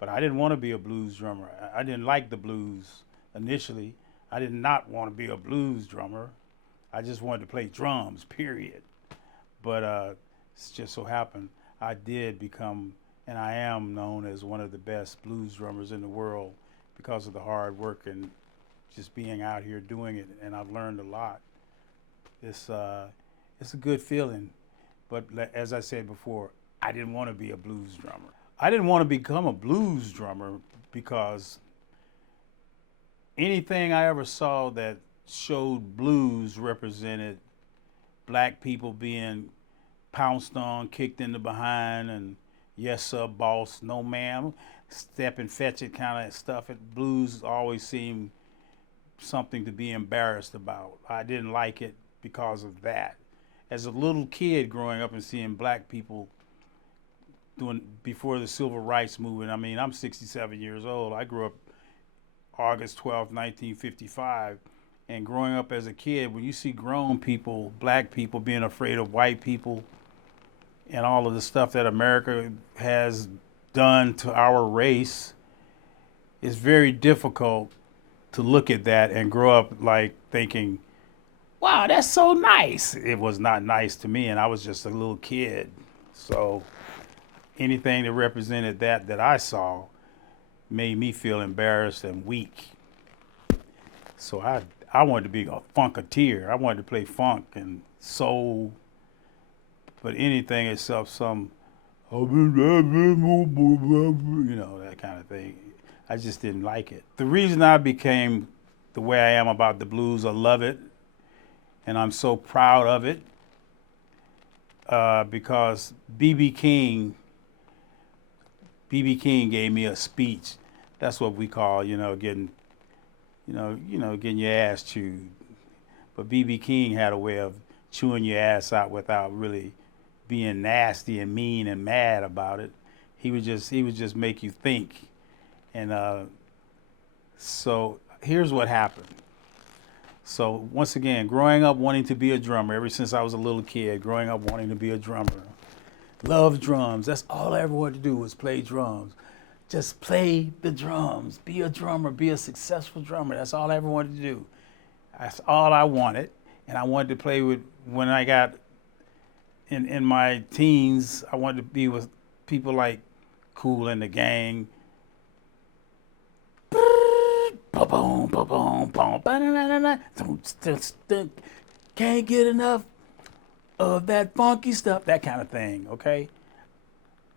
But I didn't want to be a blues drummer. I didn't like the blues initially. I did not want to be a blues drummer. I just wanted to play drums, period. But it just so happened I did become, and I am known as one of the best blues drummers in the world because of the hard work and just being out here doing it. And I've learned a lot. It's a good feeling. But as I said before, I didn't want to be a blues drummer. I didn't want to become a blues drummer because anything I ever saw that showed blues represented black people being pounced on, kicked in the behind, and yes sir, boss, no ma'am, step and fetch it kind of stuff. Blues always seemed something to be embarrassed about. I didn't like it because of that. As a little kid growing up and seeing black people doing before the civil rights movement, I mean, I'm 67 years old. I grew up August 12th, 1955. And growing up as a kid, when you see grown people, black people being afraid of white people and all of the stuff that America has done to our race, it's very difficult to look at that and grow up like thinking, wow, that's so nice. It was not nice to me, and I was just a little kid. So anything that represented that I saw made me feel embarrassed and weak. So I wanted to be a funketeer. I wanted to play funk and soul, but anything except some, you know, that kind of thing. I just didn't like it. The reason I became the way I am about the blues, I love it, and I'm so proud of it, because B.B. King gave me a speech. That's what we call, getting getting your ass chewed. But B.B. King had a way of chewing your ass out without really being nasty and mean and mad about it. He would just make you think. And so here's what happened. So once again, growing up wanting to be a drummer, ever since I was a little kid, growing up wanting to be a drummer. Loved drums. That's all I ever wanted to do was play drums. Just play the drums. Be a drummer. Be a successful drummer. That's all I ever wanted to do. That's all I wanted. And I wanted to play with, when I got in my teens, I wanted to be with people like Kool and the Gang. Can't get enough of that funky stuff, that kind of thing, okay?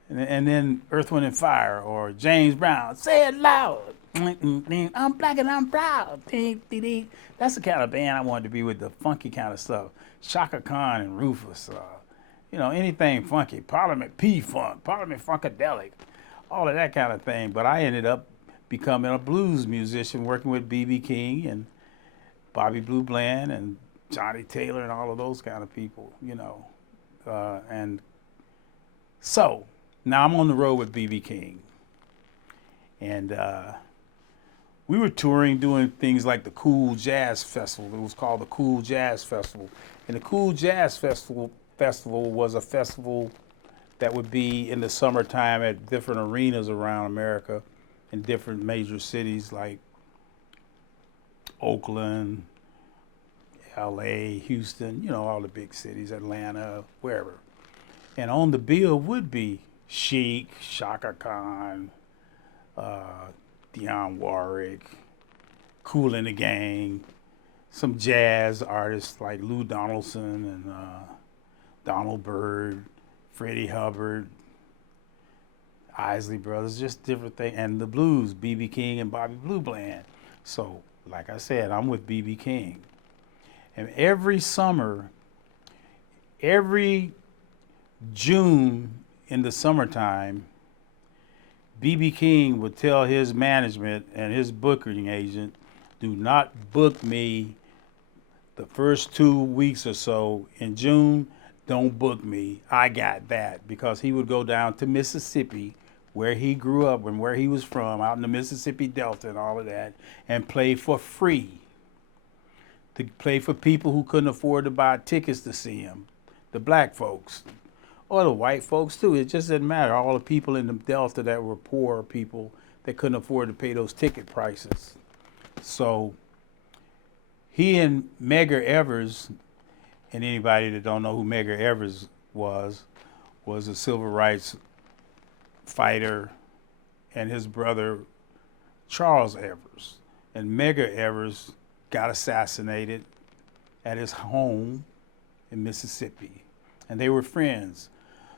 And then Earth, Wind, and Fire, or James Brown, say it loud. I'm black and I'm proud. That's the kind of band I wanted to be with, the funky kind of stuff. Shaka Khan and Rufus, anything funky. Parliament P-Funk, Parliament Funkadelic, all of that kind of thing. But I ended up becoming a blues musician, working with B.B. King and Bobby Blue Bland and Johnny Taylor and all of those kind of people, and so now I'm on the road with B.B. King, and we were touring, doing things like the Cool Jazz Festival. It was called the Cool Jazz Festival, and the Cool Jazz Festival was a festival that would be in the summertime at different arenas around America, in different major cities like Oakland, LA, Houston, all the big cities, Atlanta, wherever. And on the bill would be Chic, Shaka Khan, Dionne Warwick, Kool and the Gang, some jazz artists like Lou Donaldson and Donald Byrd, Freddie Hubbard, Isley Brothers, just different things, and the blues, B.B. King and Bobby Blue Bland. So, like I said, I'm with B.B. King. And every summer, every June in the summertime, B.B. King would tell his management and his booking agent, do not book me the first 2 weeks or so in June. Don't book me. I got that. Because he would go down to Mississippi, where he grew up and where he was from, out in the Mississippi Delta and all of that, and play for free. To play for people who couldn't afford to buy tickets to see him, the black folks. or the white folks too. It just didn't matter. All the people in the Delta that were poor people, they couldn't afford to pay those ticket prices. So he and Medgar Evers, and anybody that don't know who Medgar Evers was a civil rights fighter, and his brother Charles Evers. And Medgar Evers got assassinated at his home in Mississippi, and they were friends.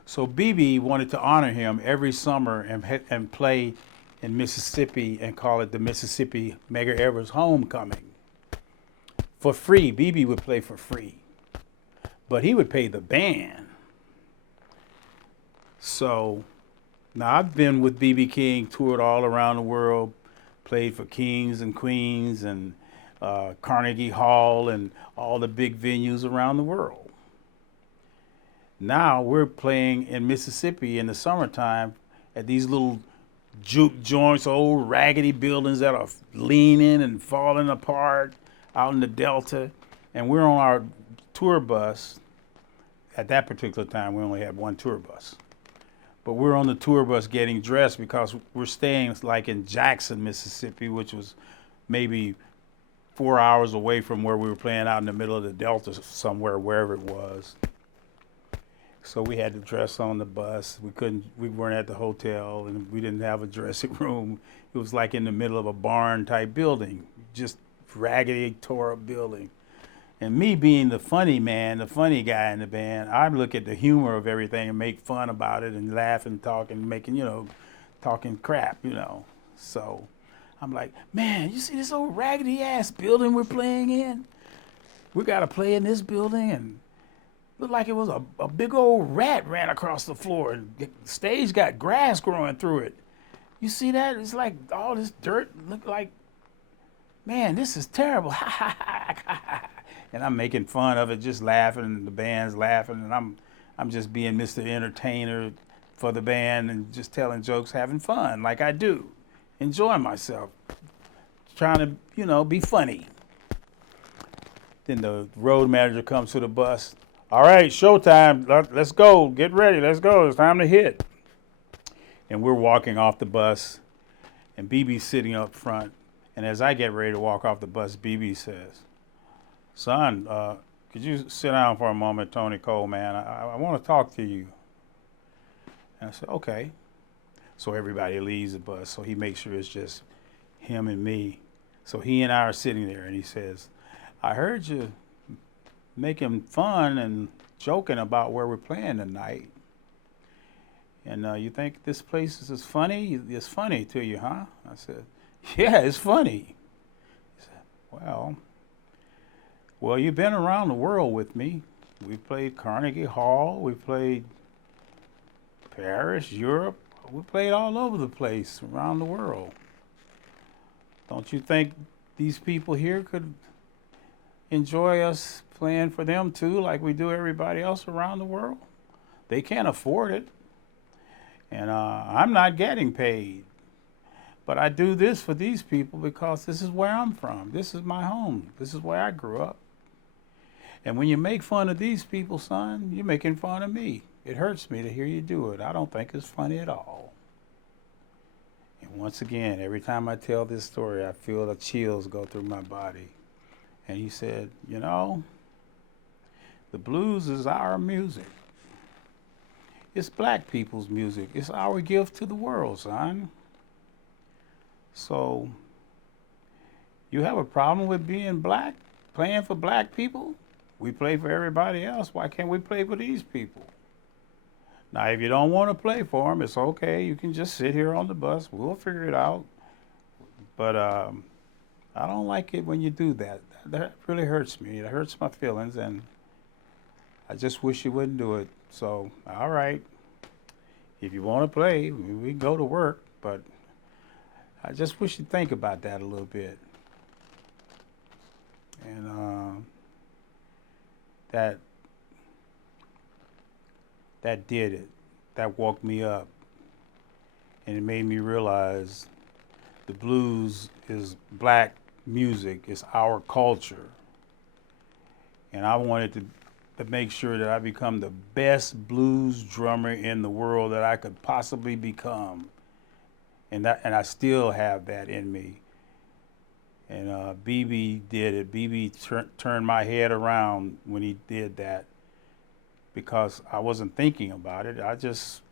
So BB wanted to honor him every summer and play in Mississippi and call it the Mississippi Medgar Evers Homecoming. For free, BB would play for free, but he would pay the band. So now I've been with BB King, toured all around the world, played for Kings and Queens and Carnegie Hall and all the big venues around the world. Now we're playing in Mississippi in the summertime at these little juke joints, old raggedy buildings that are leaning and falling apart out in the Delta. And we're on our tour bus. At that particular time, we only had one tour bus. But we're on the tour bus getting dressed because we're staying like in Jackson, Mississippi, which was maybe 4 hours away from where we were playing out in the middle of the Delta somewhere, wherever it was. So we had to dress on the bus. We weren't at the hotel, and we didn't have a dressing room. It was like in the middle of a barn type building, just raggedy, tore up building. And me being the funny man, the funny guy in the band, I look at the humor of everything and make fun about it and laugh and talk and making, talking crap, So I'm like, man, you see this old raggedy ass building we're playing in? We got to play in this building, and looked like it was a big old rat ran across the floor, and the stage got grass growing through it. You see that? It's like all this dirt. Look like, man, this is terrible. And I'm making fun of it, just laughing, and the band's laughing, and I'm just being Mr. Entertainer for the band and just telling jokes, having fun like I do, enjoying myself, trying to, be funny. Then the road manager comes to the bus. All right, showtime. Let's go. Get ready. Let's go. It's time to hit. And we're walking off the bus, and BB's sitting up front. And as I get ready to walk off the bus, BB says, son, could you sit down for a moment, Tony Coleman? I want to talk to you. And I said, okay. So everybody leaves the bus, so he makes sure it's just him and me. So he and I are sitting there, and he says, I heard you making fun and joking about where we're playing tonight. And you think this place is funny? It's funny to you, huh? I said, yeah, it's funny. He said, well, you've been around the world with me. We played Carnegie Hall. We played Paris, Europe. We played all over the place around the world. Don't you think these people here could enjoy us playing for them too, like we do everybody else around the world? They can't afford it. And I'm not getting paid. But I do this for these people because this is where I'm from. This is my home. This is where I grew up. And when you make fun of these people, son, you're making fun of me. It hurts me to hear you do it. I don't think it's funny at all. And once again, every time I tell this story, I feel the chills go through my body. And he said, the blues is our music. It's black people's music. It's our gift to the world, son. So, you have a problem with being black, playing for black people? We play for everybody else. Why can't we play for these people? Now, if you don't want to play for them, it's okay. You can just sit here on the bus. We'll figure it out. But I don't like it when you do that. That really hurts me. It hurts my feelings, and I just wish you wouldn't do it. So, all right. If you want to play, we can go to work. But I just wish you'd think about that a little bit. And that did it. That woke me up. And it made me realize the blues is black music. It's our culture. And I wanted to to make sure that I become the best blues drummer in the world that I could possibly become. And I still have that in me. And BB did it. BB turned my head around when he did that, because I wasn't thinking about it. I just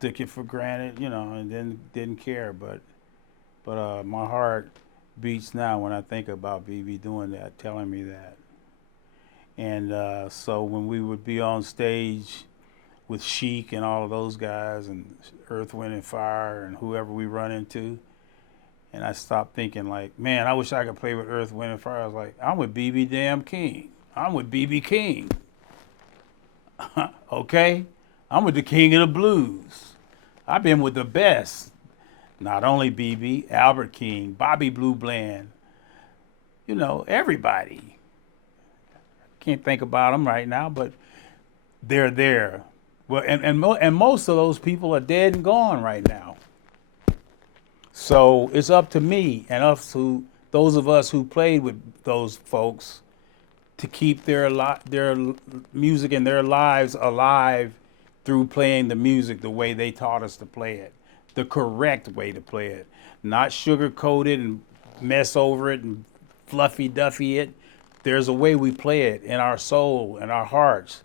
took it for granted, and then didn't care. But my heart beats now when I think about BB doing that, telling me that. And so when we would be on stage with Chic and all of those guys and Earth, Wind and Fire and whoever we run into, and I stopped thinking like, man, I wish I could play with Earth, Wind and Fire. I was like, I'm with BB damn King. I'm with BB King. Okay? I'm with the king of the blues. I've been with the best. Not only BB, Albert King, Bobby Blue Bland, everybody. Can't think about them right now, but they're there. Well, and most of those people are dead and gone right now. So it's up to me and those of us who played with those folks to keep their music and their lives alive through playing the music the way they taught us to play it, the correct way to play it, not sugar-coat it and mess over it and fluffy-duffy it. There's a way we play it in our soul and our hearts.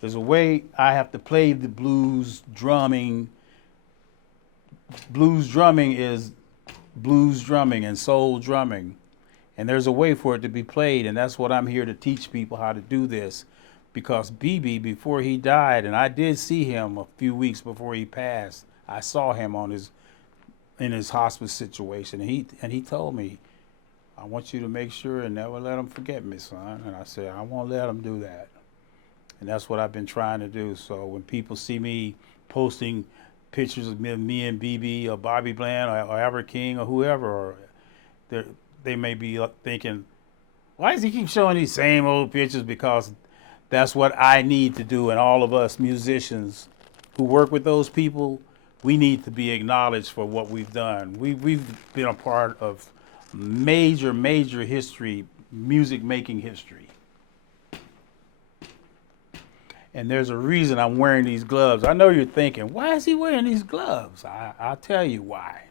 There's a way I have to play the blues drumming. Blues drumming is blues drumming and soul drumming. And there's a way for it to be played, and that's what I'm here to teach people, how to do this. Because BB, before he died, and I did see him a few weeks before he passed, I saw him in his hospice situation, and he told me, I want you to make sure and never let them forget me, son. And I said, I won't let them do that. And that's what I've been trying to do. So when people see me posting pictures of me and BB or Bobby Bland or Albert King or whoever, or they may be thinking, why does he keep showing these same old pictures? Because that's what I need to do, and all of us musicians who work with those people, we need to be acknowledged for what we've done. We've been a part of major history, music making history. And there's a reason I'm wearing these gloves. I know you're thinking, why is he wearing these gloves? I'll tell you why.